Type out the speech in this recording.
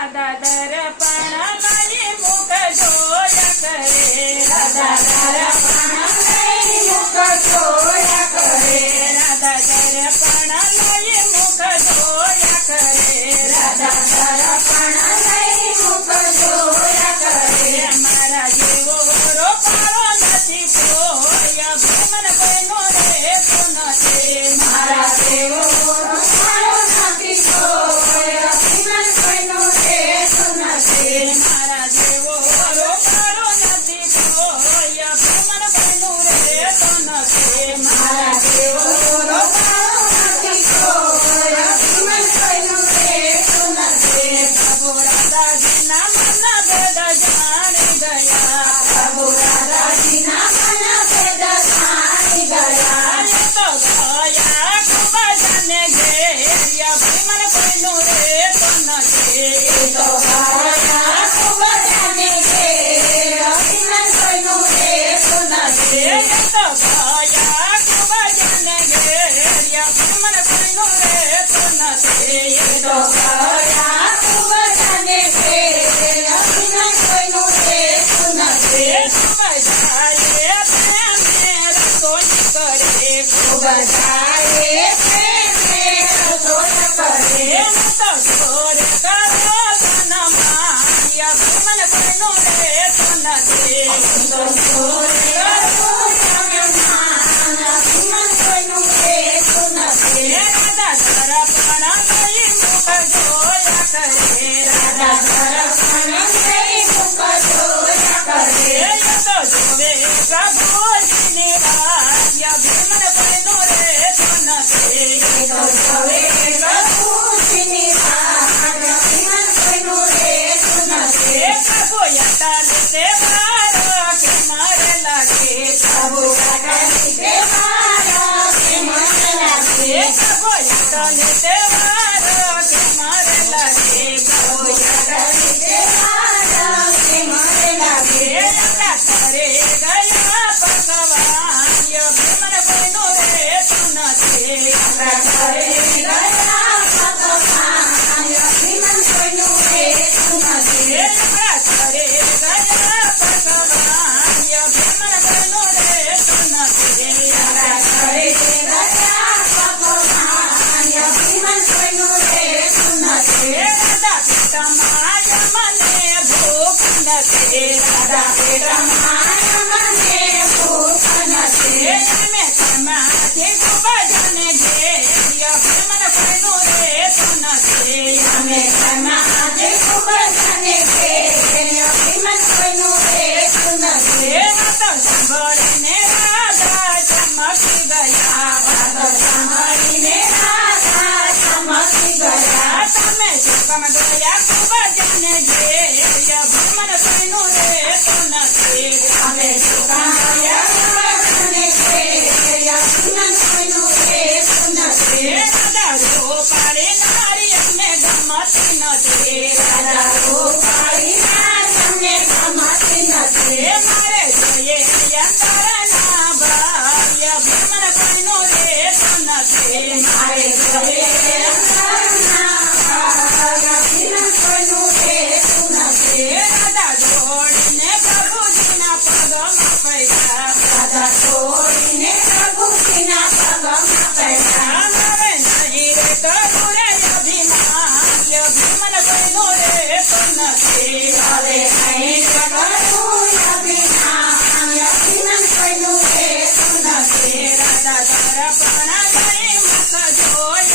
રાધા દર્પણ લઈ મુખ જોયા કરે રાધા દર્પણ લઈ મુખ જોયા કરે રાધા દર્પણ લઈ મુખ જોયા કરે રાધા દર્પણ લઈ મુખ જોયા કરે મારા જેવો રોપાળો નથી કોઈ ભ્રમણ કોઈનો રહેતો નથી મારા જેવો રોપાળો નથી કોઈ ભ્રમણ કોઈનો રહેતો નથી મારા જેવો રોપાળો નથી કોઈ ભ્રમણ કોઈનું રહેતો નથી મારા જેવો રોપાળો નથી કોઈ ભ્રમણ કોઈનું રહેતો નથી પ્રભુ રાધાજીના મન ભેદ જાણી ગયા પ્રભુ રાધાજીના મન ભેદ જાણી ગયા તો ગયા ખૂબ જાને ઘેર્યા ભ્રમણ કોઈનું રહેતો નથી તો ગયા ખૂબ જાને ઘેર્યા ભ્રમણ કોઈનું રહેતો નથી તો ગયા ખૂબ જાને ઘેર્યા ભ્રમણ કોઈનું રહેતો નથી તો ગયા ખૂબ જાને ઘેર્યા ભ્રમણ કોઈનું રહેતો નથી ખૂબ જાય પ્રેમે રસોઈ કરે ખૂબ જાય પ્રેમે રસોઈ કરે તો છોર કરો તન માયા ભ્રમણ કોઈનું રહેતો નથી તો છોર કરો તન માયા ભ્રમણ કોઈનું રહેતો નથી રાધા દર્પણ લઈ મુખ જોયા કરે રાધા દર્પણ લઈ મુખ જોયા કરે તો જોવે પ્રભુજીની વાયા ભ્રમણ કોઈનું રહેતો નથી તો જોવે પ્રભુજીની વાયા ભ્રમણ કોઈનું રહેતો નથી પ્રભુ યાતન તે મારા કે મારે લાગે પ્રભુ યાતન તે મારા કે મારે લાગે પ્રભુ યાતન તે મારા કે મારે લાગે પ્રભુ યાતન તે મારા કે મારે લાગે કરે ગયા ભગવાન ભ્રમણ કોઈનું રહેતો નથી કરે ગયા ભગવાન ભ્રમણ કોઈનું રહેતો નથી કરે ગયા ભગવાન ભ્રમણ કોઈનું રહેતો નથી કરે ગયા ભગવાન ભ્રમણ કોઈનું રહેતો નથી રાધા પેટમાં મને ભૂખ નથી રાધા પેટમાં મને ભૂખ નથી મેં તમાથી ખૂબ જાને ઘેર્યા ભ્રમણ કોઈનું રહેતો નથી અમે તમાથી ખૂબ જાને ઘેર્યા ભ્રમણ કોઈનું રહેતો નથી વાતો સાંભળીને રાધા ચમકી ગયા વાતો સાંભળીને રાધા ચમકી ગયા તમે સુકમ ગયા ખૂબ જાને ઘેર્યા ભ્રમણ કોઈનું રહેતો નથી અમે સુકમ ગયા ખૂબ જાને ઘેર્યા ભ્રમણ કોઈનું રહેતો નથી રાધા રૂપાળી નારી અમને ગમતી નથી રાધા રૂપાળી નારી અમને ગમતી નથી મારે જોઈએ અંતરના ભાર્ય ભ્રમણ કોઈનું રહેતો નથી મારે જોઈએ અંતરના ભાર્ય ભ્રમણ કોઈનું રહેતો નથી રાધા જોડીને પ્રભુજીના પગમાં પડ્યા રાધા જોડીને પ્રભુજીના પગમાં પડ્યા મારે નહીં રે કરું રે અભિમાન ભ્રમણ કોઈનું રહેતો નથી હવે નહીં રે કરું અભિમાન ભ્રમણ કોઈનું રહેતો નથી રાધા દર્પણ લઈ મુખ જોયા